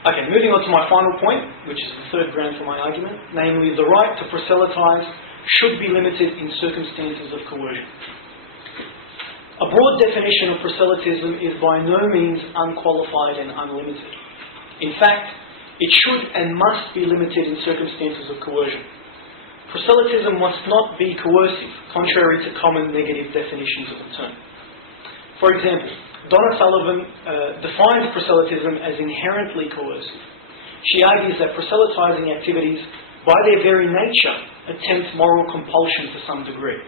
Okay, moving on to my final point, which is the third ground for my argument, namely the right to proselytise should be limited in circumstances of coercion. A broad definition of proselytism is by no means unqualified and unlimited. In fact, it should and must be limited in circumstances of coercion. Proselytism must not be coercive, contrary to common negative definitions of the term. For example, Donna Sullivan defines proselytism as inherently coercive. She argues that proselytizing activities, by their very nature, attempt moral compulsion to some degree.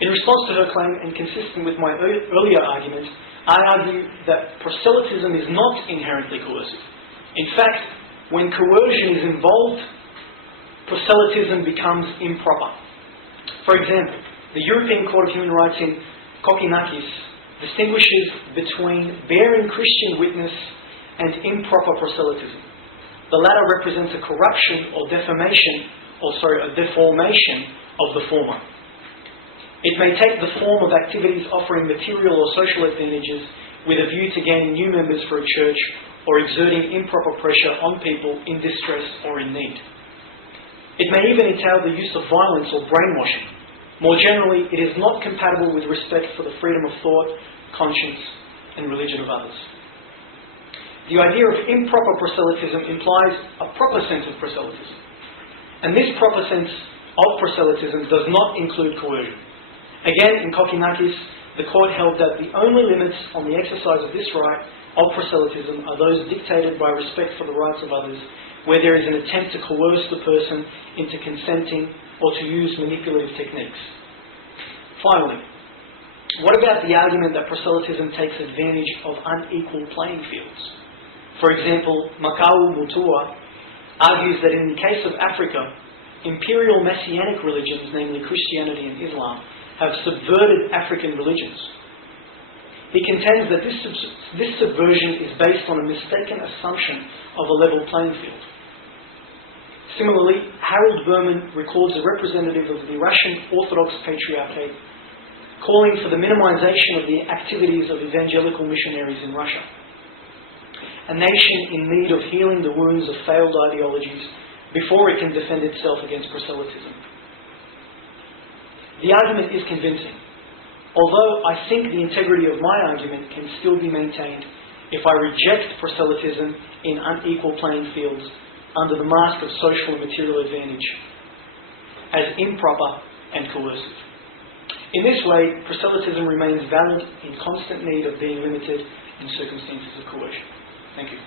In response to her claim, and consistent with my earlier argument, I argue that proselytism is not inherently coercive. In fact, when coercion is involved, proselytism becomes improper. For example, the European Court of Human Rights in Kokkinakis distinguishes between bearing Christian witness and improper proselytism. The latter represents a corruption or deformation of the former. It may take the form of activities offering material or social advantages with a view to gaining new members for a church or exerting improper pressure on people in distress or in need. It may even entail the use of violence or brainwashing. More generally, it is not compatible with respect for the freedom of thought, conscience, and religion of others. The idea of improper proselytism implies a proper sense of proselytism. And this proper sense of proselytism does not include coercion. Again, in Kokkinakis, the court held that the only limits on the exercise of this right of proselytism are those dictated by respect for the rights of others, where there is an attempt to coerce the person into consenting or to use manipulative techniques. Finally, what about the argument that proselytism takes advantage of unequal playing fields? For example, Makau Mutua argues that in the case of Africa, imperial messianic religions, namely Christianity and Islam, have subverted African religions. He contends that this subversion is based on a mistaken assumption of a level playing field. Similarly, Harold Berman records a representative of the Russian Orthodox Patriarchate calling for the minimization of the activities of evangelical missionaries in Russia, a nation in need of healing the wounds of failed ideologies before it can defend itself against proselytism. The argument is convincing, although I think the integrity of my argument can still be maintained if I reject proselytism in unequal playing fields under the mask of social and material advantage as improper and coercive. In this way, proselytism remains valid in constant need of being limited in circumstances of coercion. Thank you.